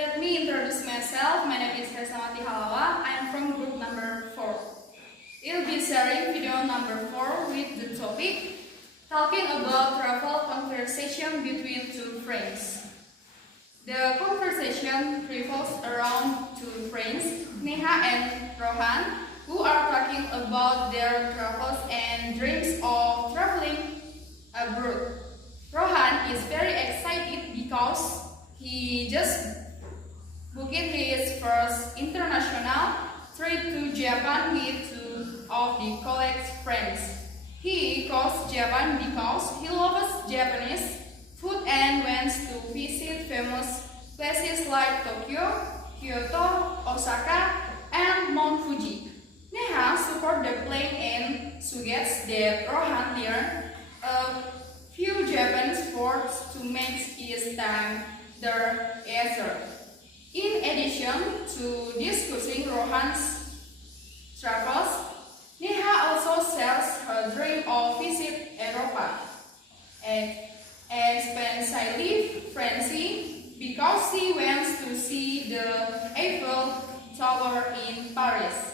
Let me introduce myself. My name is Krisnawati Halawa. I am from group number 4. I'll be sharing video number 4 with the topic talking about travel conversation between two friends. The conversation revolves around two friends, Neha and Rohan, who are talking about their travels and dreams of traveling abroad. Rohan is very excited because he just booked his first international trip to Japan with two of the college friends. He goes Japan because he loves Japanese food and wants to visit famous places like Tokyo, Kyoto, Osaka, and Mount Fuji. Neha supports the plan and suggests that Rohan learn a few Japanese words to make his time there easier. In addition to discussing Rohan's travels, Neha also shares her dream of visit Europa and especially France because she wants to see the Eiffel Tower in Paris.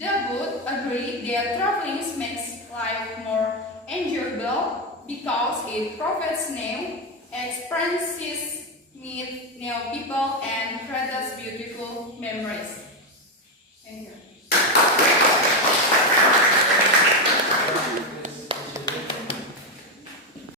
They both agree that traveling makes life more enjoyable because it provides new experiences, meet new people, and creates beautiful memories. Thank you.